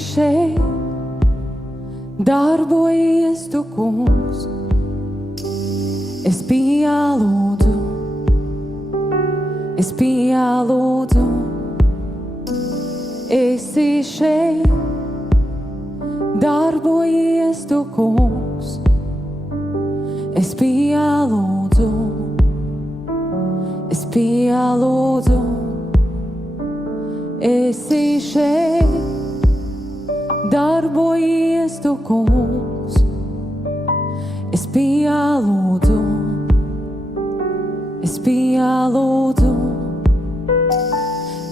šeit, darbojies tu, kungs. Es pielūdzu, esi šeit, darbojies tu, kungs. Es pielūdzu, esi šeit, darbojies tu, kungs. Es pielūdzu,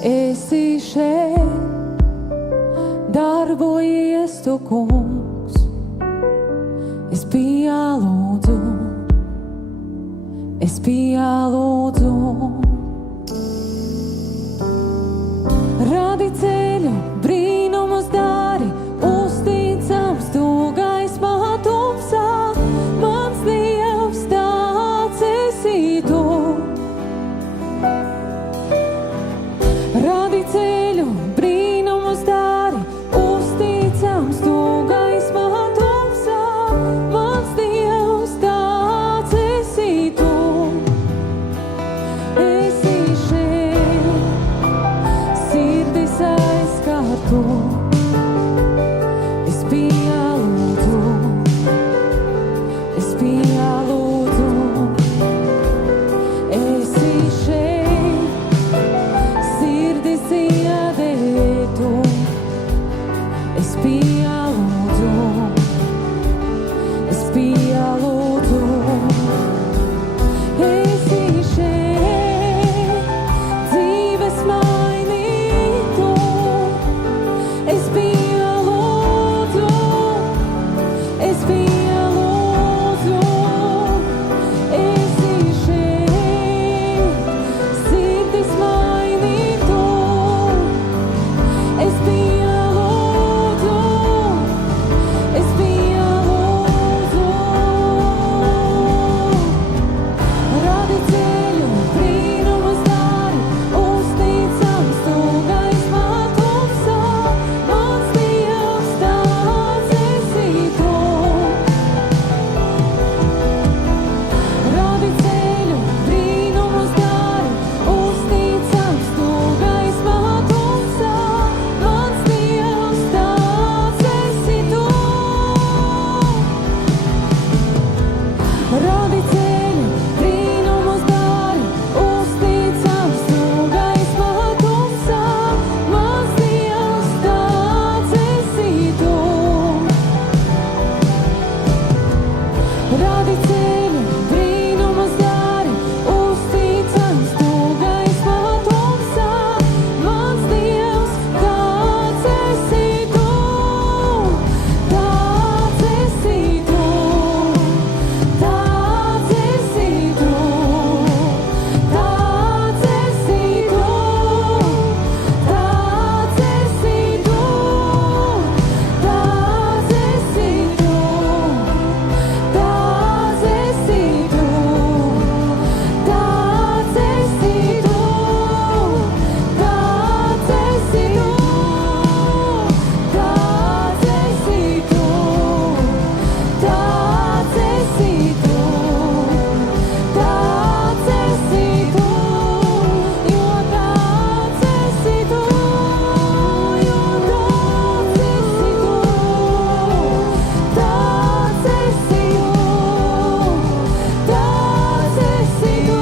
esi šeit, darbojies tu, kungs. Es pielūdzu, radi ceļu, brīnumus dari, uzticams tu gaismā tumsā, mans Dievs, tāds esi tu. Radi ceļu, brīnumus dari, uzticams tu gaismā tumsā, mans Dievs, tāds esi tu. Esi šeit, sirdis aizskārtu, es pielūdzu, esi šeit, sirdis iedētu, es pielūdzu, esi šeit, dzīves mainītu, es pielūdzu, esi šeit, sirdis mainītu, es pielūdzu, radi ceļu, brīnumus dari, uzticams tu gaismā tumsā, mans Dievs, tāds esi tu. Radi ceļu, brīnumus dari, uzticams tu gaismā tumsā, mans Dievs, tāds esi tu. Radi ceļu, brīnumus dari, uzticams tu gaismā tumsā, mans Dievs, tāds esi tu. Radi ceļu, brīnumus dari, uzticams tu gaismā tumsā, mans Dievs, tāds esi tu. Tāds esi tu, tāds esi tu, tāds esi tu, tāds esi tu, tāds esi tu, tāds esi tu, tāds esi tu, tāds esi tu, tāds esi tu, tāds esi tu, tāds esi tu, jo tāds esi tu, jo tāds esi tu, tāds esi tu, tāds esi tu,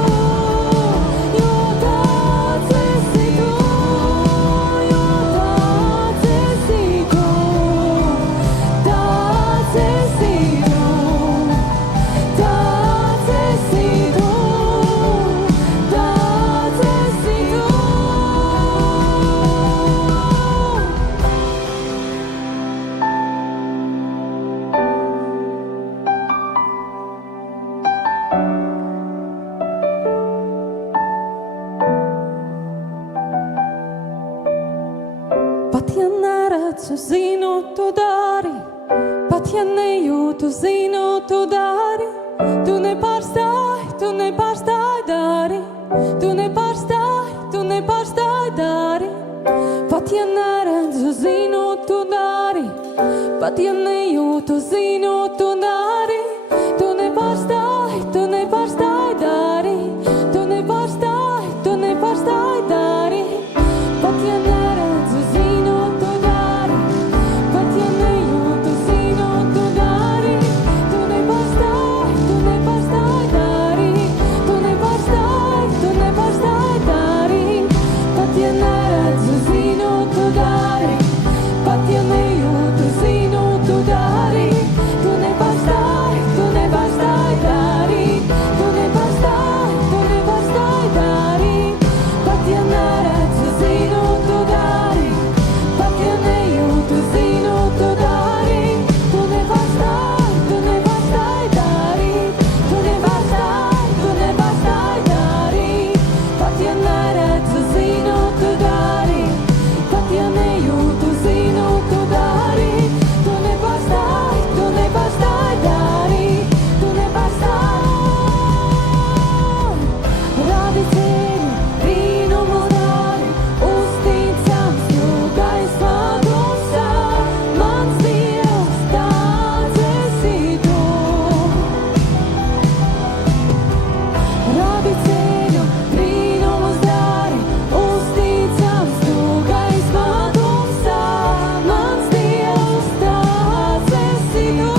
jo tāds esi tu, jo tāds esi tu, tāds esi tu, tāds esi tu, tāds esi tu. Pat ja neredzu, zinu, tu dari, pat ja nejūtu, zinu, tu dari, tu nepārstāj dari, tu nepārstāj dari, pat ja neredzu, zinu, tu dari. pat ja nejūtu, zinu, tu dari, tu nepārstāji dari, tu nepārstāji dari, pat ja neredzu, zinu, tu dari, pat ja nejūtu, zinu, tu dari, tu nepārstāji dari, tu nepārstāji dari, pat ja neredzu, zinu, tu dari, pat ja nejūtu, zinu, tu dari, tu nepārstāji dari, tu nepārstāji dari, pat ja neredzu, zinu, tu dari, pat ja nejūtu, zinu, tu dari, tu nepārstāji dari, tu nepārstāji dari, pat ja neredzu, zinu, tu dari, pat ja nejūtu, zinu, tu dari, tu nepārstāji dari, tu nepārstāji. Rādi ceļu, brīnumus dari, uzticams tu gaismā tumsā, mans Dievs, tāds esi tu. Rādi ceļu, brīnumus dari, uzticams tu gaismā tumsā, mans Dievs, tāds esi tu.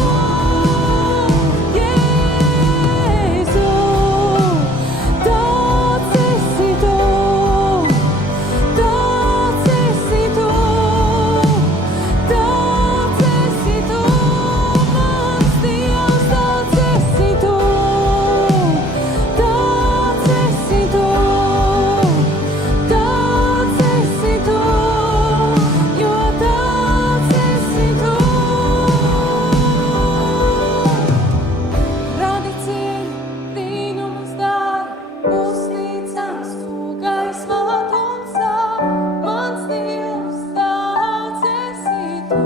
Jēzu, tāds esi tu, tāds esi tu, tāds esi tu, mans Dievs, tāds esi tu, tāds esi tu, tāds esi tu, jo tāds esi tu. Rādi ceļu, brīnumus dari, uzticams tu gaismā tumsā, mans Dievs, tāds esi tu.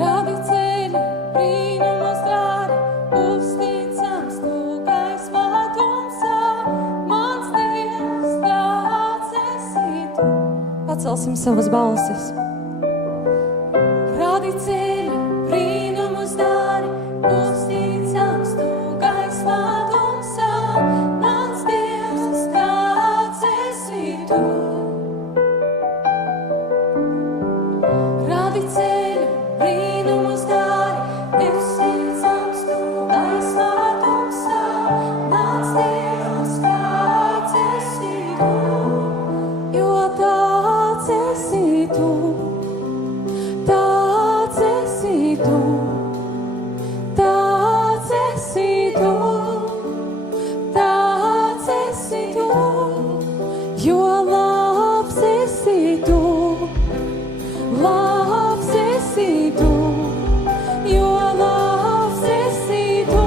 Rādi ceļu, brīnumus dari, uzticams tu gaismā tumsā, mans Dievs, tāds esi tu. Pacelsim savas balsis. Rādi ceļu, brīnumus dari, uzticams tu gaismā tumsā, mans Dievs, tāds esi tu. Rādi ceļu, brīnumus dari, uzticams tu gaismā tumsā, mans Dievs, tāds esi tu, jo tāds esi tu. Tāds esi tu, tāds esi tu, tāds esi tu, jo labs esi tu, labs esi tu, jo labs esi tu,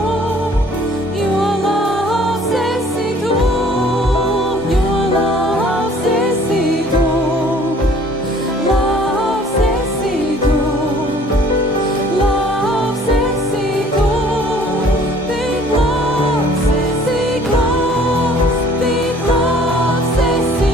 jo labs esi tu, jo labs esi tu. Labs esi tu, labs esi tu, tik labs, tik labs, tik labs esi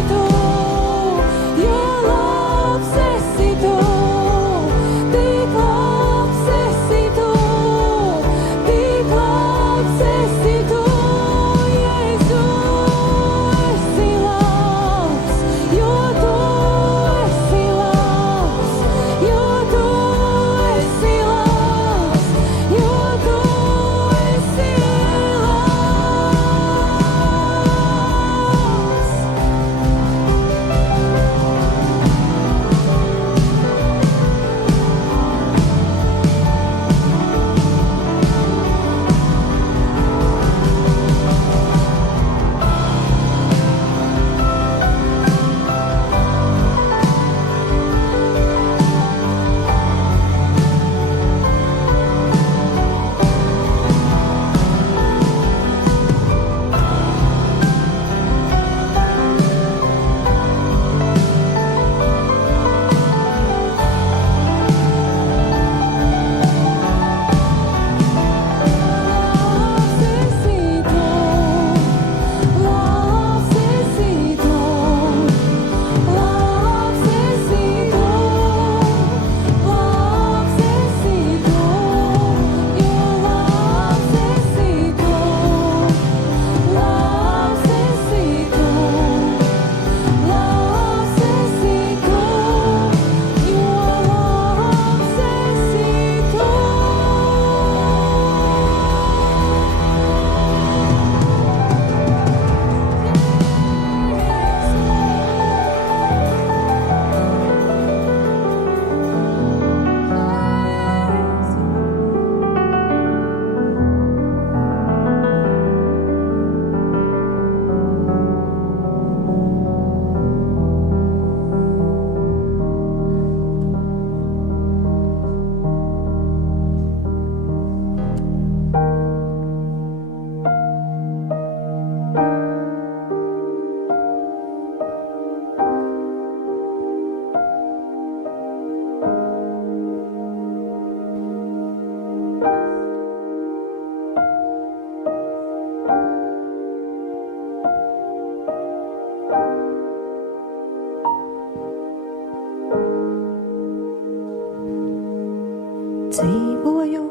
Dzīvoju,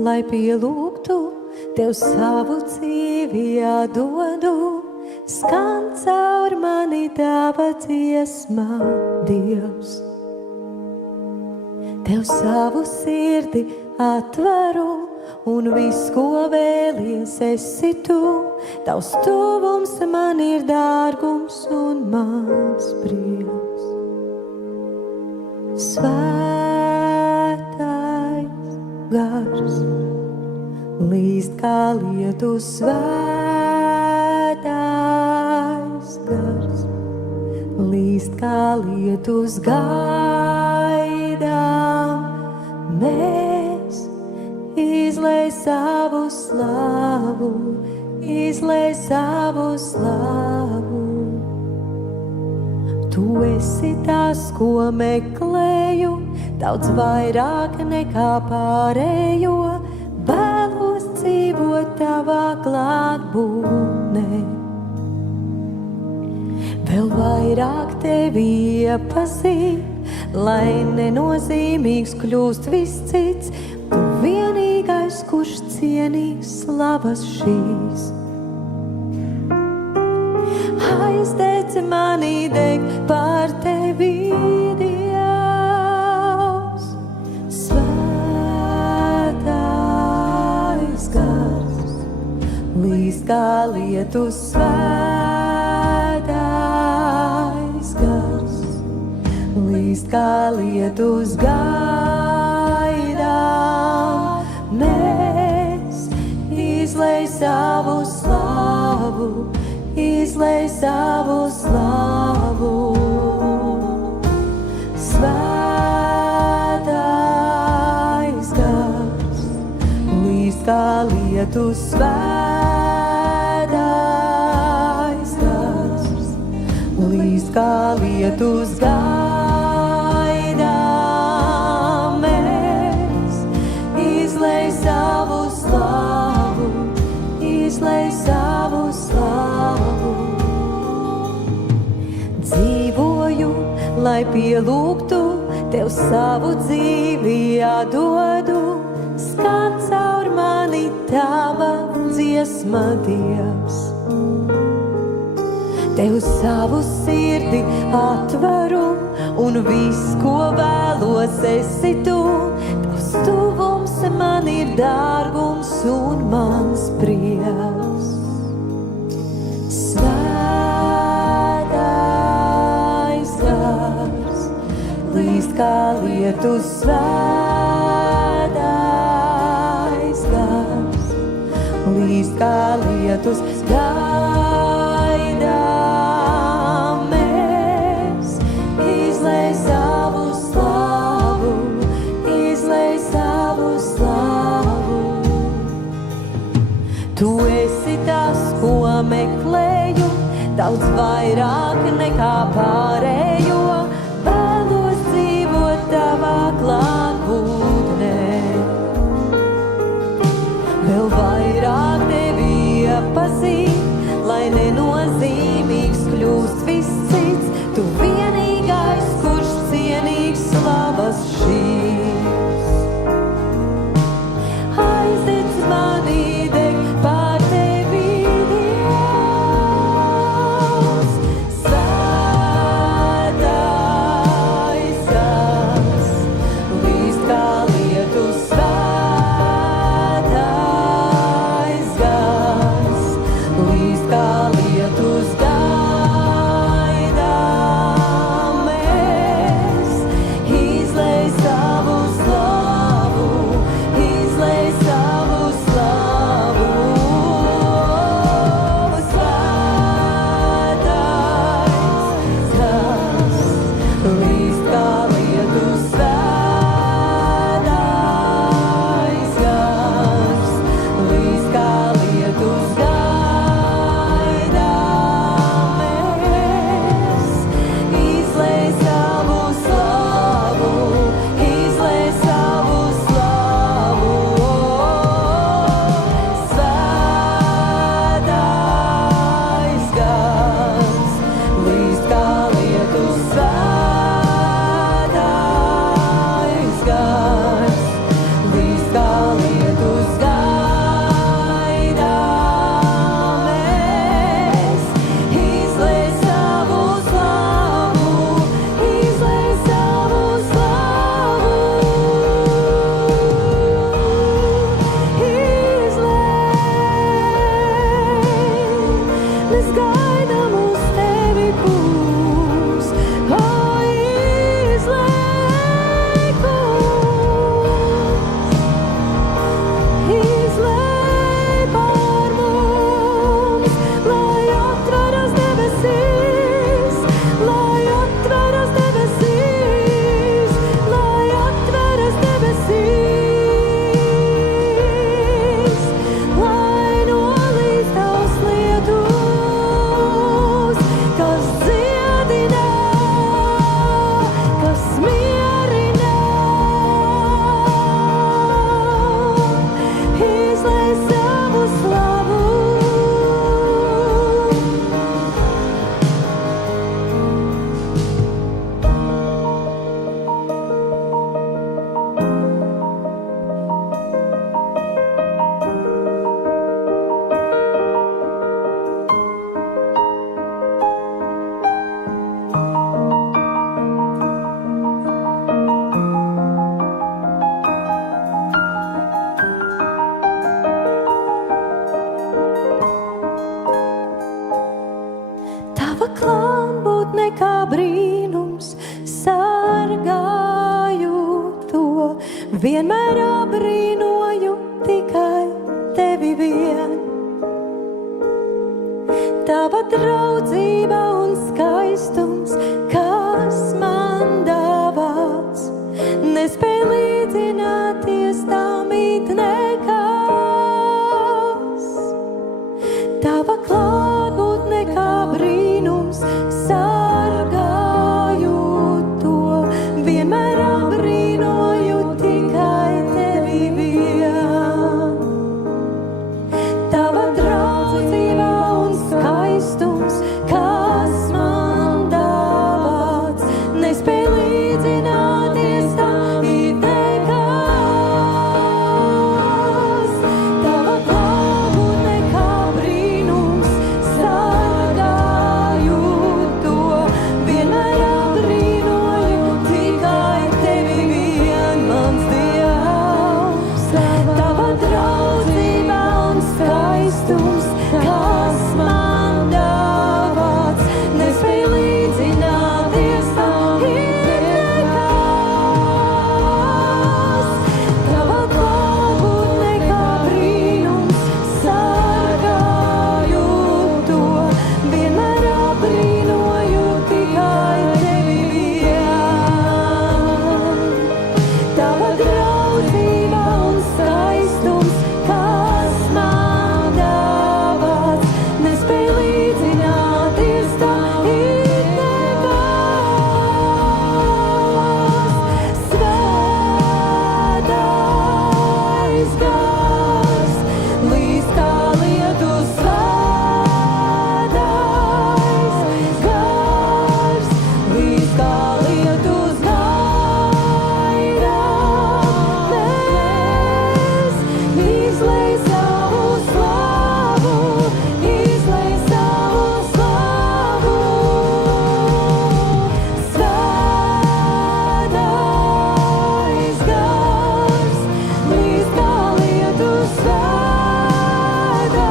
lai pielūgtu, Tev savu dzīvi atdodu, skan caur mani Tava dziesma, Dievs. Tev savu sirdi atveru, un viss, ko vēlies, esi Tu. Tavs tuvums man ir dārgums un mans prieks. Svētais gars, līst kā lietus, svētais gars, līst kā lietus, gaidām mēs, izlej savu slavu, izlej savu slavu. Tu esi tas, ko meklēju, daudz vairāk nekā pārējo, vēlos dzīvot Tavā klātbūtnē. Vēl vairāk Tevi iepazīt, lai nenozīmīgs kļūst viss cits, Tu vienīgais, kurš cienīgs slavas šīs. Aizdedz mani degt par Tevi, Dievs. Svētais gars, līst kā lietus, svētais gars, līst kā lietus, gaidām mēs, izlej savu slavu, izlej savu slavu. Svētais gars, līst kā lietus, svētais gars, līst kā lietus, gaidām mēs, izlej savu slavu, izlej savu slavu. Dzīvoju, lai pielūgtu, Tev savu dzīvi atdodu, skan caur mani Tava dziesma, Dievs. Tev savu sirdi atveru, un viss, ko vēlos, esi Tu. Tavs tuvums man ir dārgums un mans prieks. Svētais gars, līst kā lietus, svētais gars, līst kā lietus, gaidām mēs, izlej savu slavu, izlej savu slavu. Tu esi tas, ko meklēju, daudz vairāk nekā pārējo, vēlos dzīvot Tavā klātbūtnē. Vēl vairāk Tevi iepazīt, lai nenozīmīgs kļūst viss cits, Tu vienīgais, kurš cienīgs slavas šīs. Aizdedz mani degt par Tevi, Dievs. Svētais gars, līst kā lietus, svētais gars, līst kā lietus, gaidām mēs, izlej savu Tava klātbūtne kā brīnums, sargāju to, vienmēr abrīnoju tikai tevi vien. Tava draudzība un skaistums, kas man dāvāts, nespēj līdzināties tam it nekas. Tava klātbūtne kā brīnums, sargāju to, vienmēr abrīnoju tikai tevi vien. Tava draudzība un skaistums, kas man dāvāts, nespēj līdzināties tam it nekas. Tava klātbūtne kā brīnums, sargāju to, vienmēr abrīnoju tikai tevi vien, mans Dievs. Tava draudzība un skaistums, kas man dāvāts, nespēj līdzināties tam it nekas. Tava klātbūtne kā brīnums, sargāju to, vienmēr abrīnoju tikai tevi vien. Tava draudzība un skaistums, kas man dāvāts, nespēj līdzināties tam it nekas. Svētais gars, līdz kā lietus svētais gars, līdz kā lietus gaida, mēs izlej savu slavu, izlej savu slavu. Svētais gars, līdz kā lietus svētais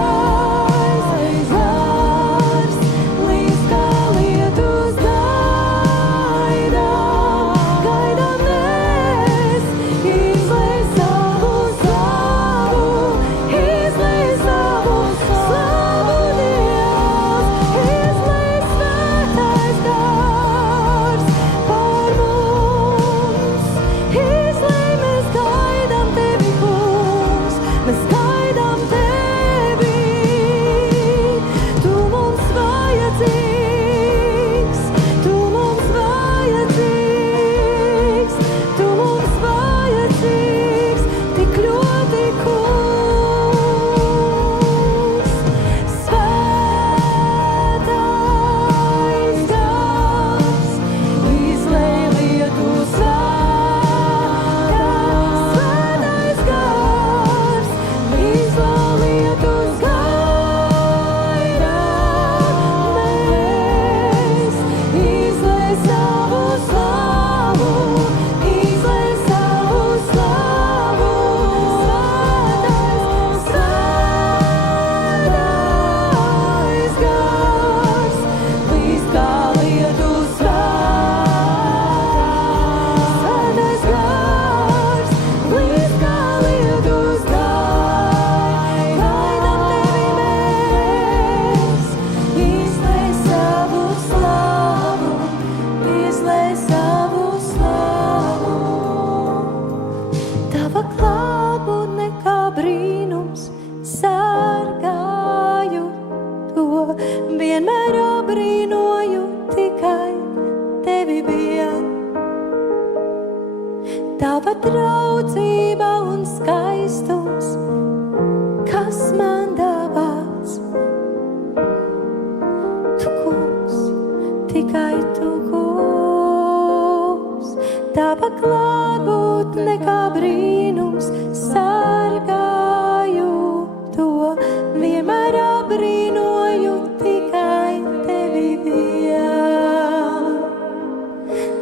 gars, līdz kā lietus gaida, mēs, izlej savu slavu, izlej savu slavu, Dievs, izlej svētais gars par mums, izlej, mēs gaidām tevi, kungs, mēs gaidām tevi, tu mums vajadzīgs, tu mums vajadzīgs, tu mums vajadzīgs, tik ļoti, kungs. Svētais gars, izlej lietu svētais gars, izlej lietus gaida, mēs, izlej savu slavu, izlej savu slavu. Svētais gars, līdz kā lietus svētais gars, līdz kā lietus gaidām tevi mēs, izlej savu slavu, izlej savu slavu. Tava klātbūtne kā brīnums, sargāju to, vienmēr abrīnoju tikai tevi vien. Tava draudzība un skaistums, kas man dāvāts, tu, kungs, tikai tu, kungs. Tava klātbūtne kā brīnums, sargāju to, vienmēr abrīnoju tikai tevi vien.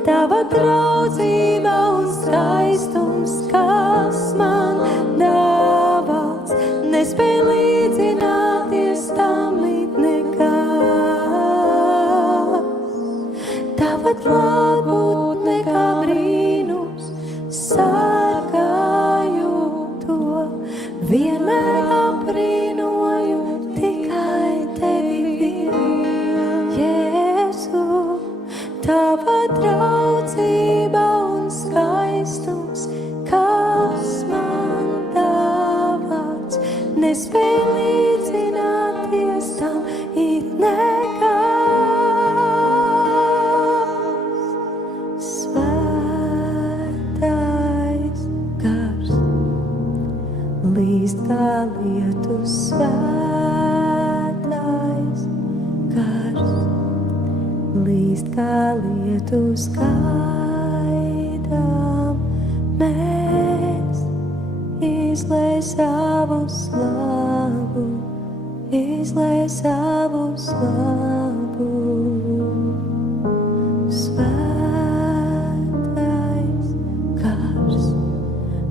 Tava draudzība un skaistums, kas man dāvāts, nespēj līdzināties tam it nekas. līst kā lietu skaidām. Mēs izlej savu slavu, izlej savu slavu. Svētais gars,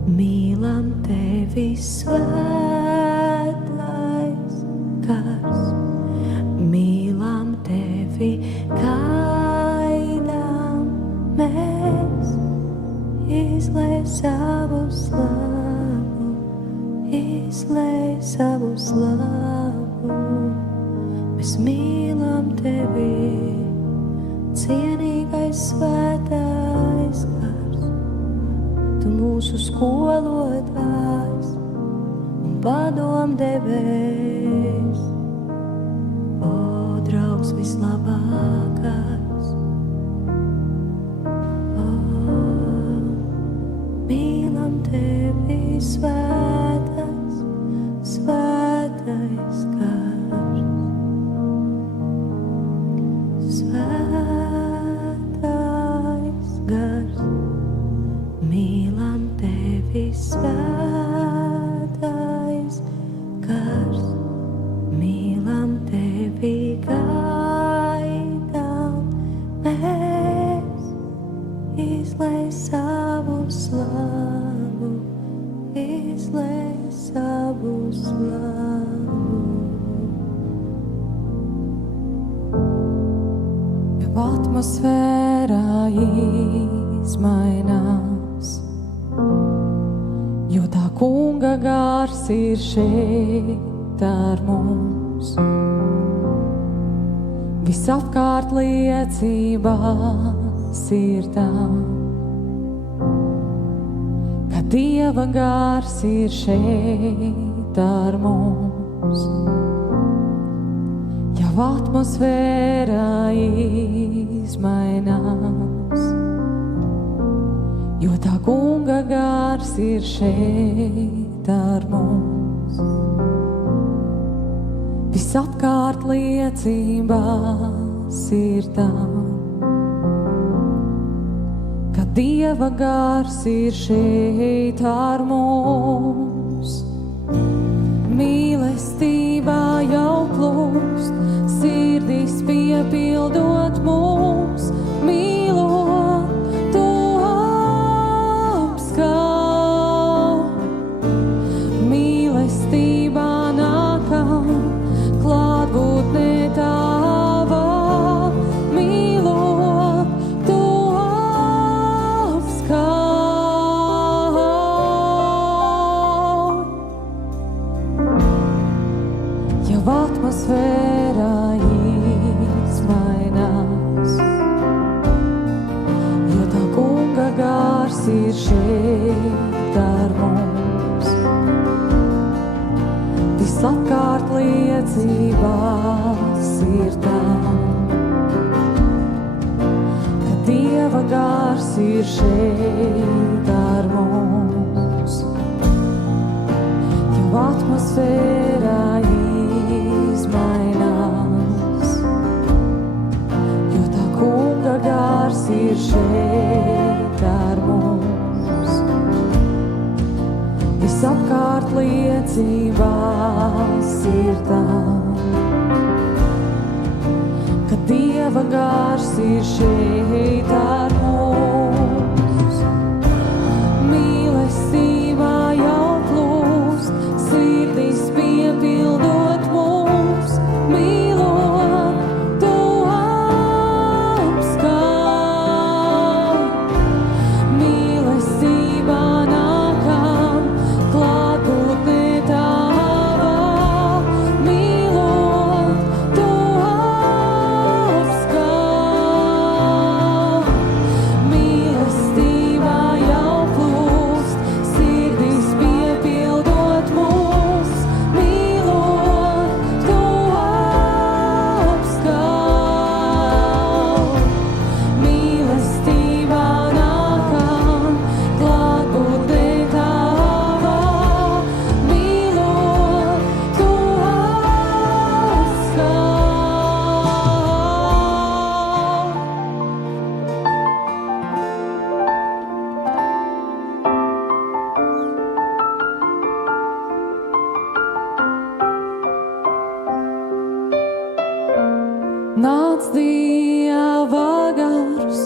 mīlam tevi, svētais gars, mīlam tevi, gaidām mēs, izlej savu slavu, izlej savu slavu. Mēs mīlam tevi, cienīgais svētais gars, tu mūsu skolotājs un padomdevējs, o draugs vislabākais. O, mīlam tevi, svētais, svētais gars, svētais gars, mīlam tevi, svētais gars, mīlam tevi, gaidām mēs, izlej savu slavu, izlej savu slavu. Atmosfērā izmainās, jo tā kunga gars ir šeit ar mums. Visapkārt liecībās ir tam, ka Dieva gars ir šeit ar mums. Jau atmosfērā izmainās, jo tā kunga gars ir šeit ar mums. Visapkārt liecībās ir tam, ka Dieva gars ir šeit ar mums. Mīlestībā jau plūst, sirdis piepildot mums, mīlot, tu apskauj. Mīlestībā nākam, klātbūtnē tavā, mīlot, tu apskauj. Jau atmosfērā izmainās, jo tā kunga gars ir šeit ar mums. Visapkārt liecībās ir tam, ka Dieva gars ir šeit ar mums. Jau atmosfērā izmainās, jo tā kunga gars ir šeit ar mums. Visapkārt liecībās ir tam, ka Dieva gars ir šeit ar mums. Mīlestībā jau plūst, sirdis piepildot mums, mīlot, tu apskauj. Mīlestībā nākam, klātbūtnē tavā, mīlot, tu apskauj. nāc Dieva gars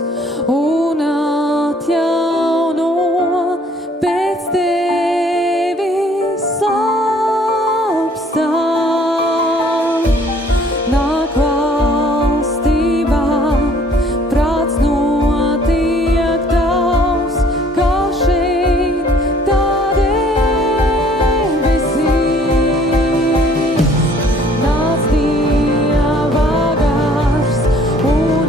un atjauno pēc tevis apstāv. Nāk valstībā, prāts notiek tavs, kā šeit, tā debesīs. Nāc Dieva gars un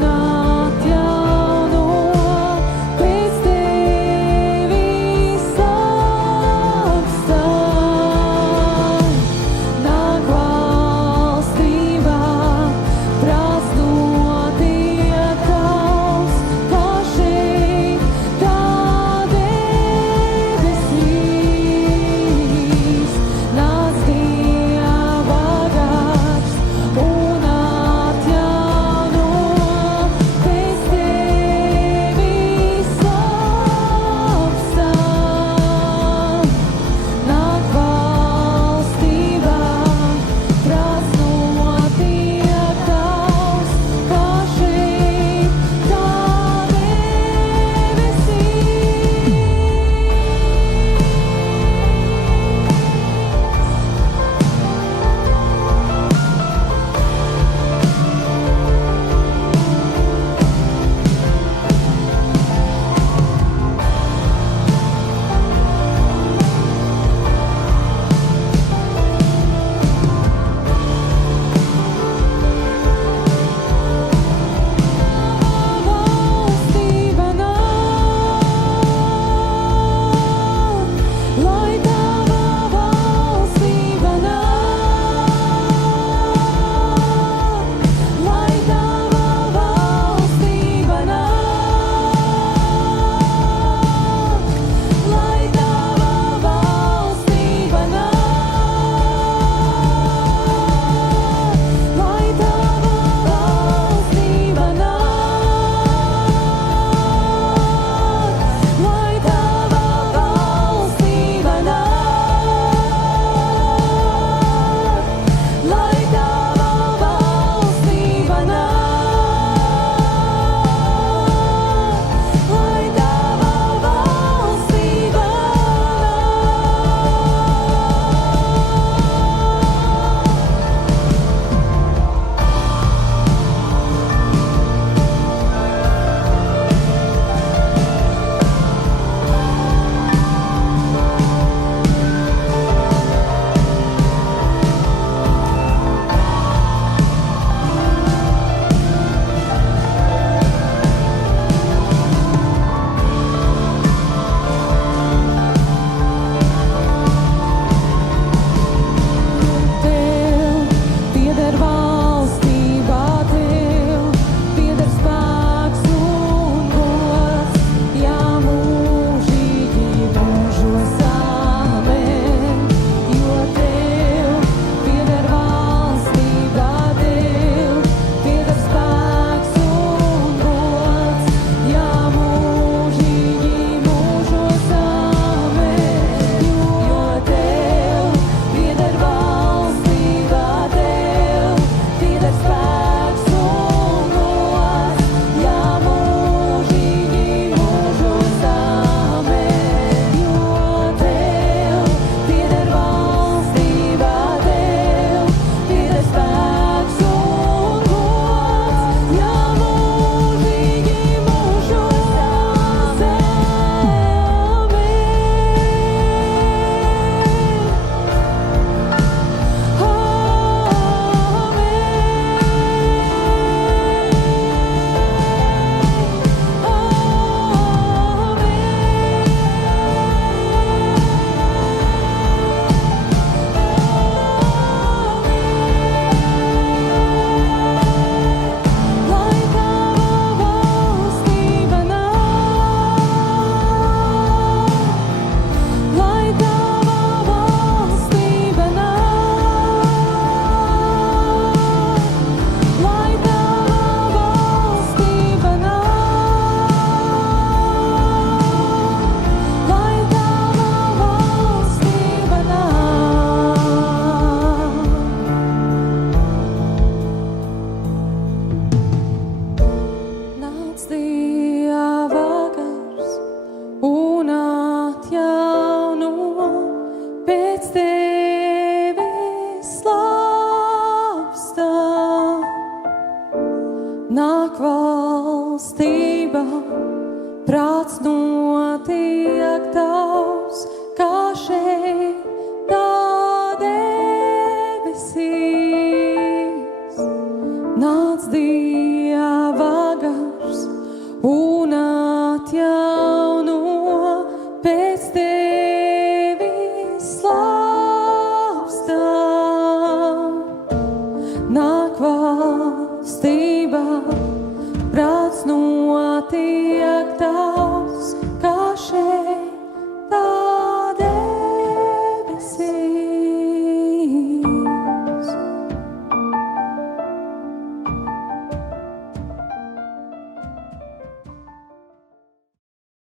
nāk valstība, prāts notiek tavs, kā šeit, tā debesīs. Nāc Dieva gars un atjauno pēc tevis slāpstam. Nāk valstība, prāts notiek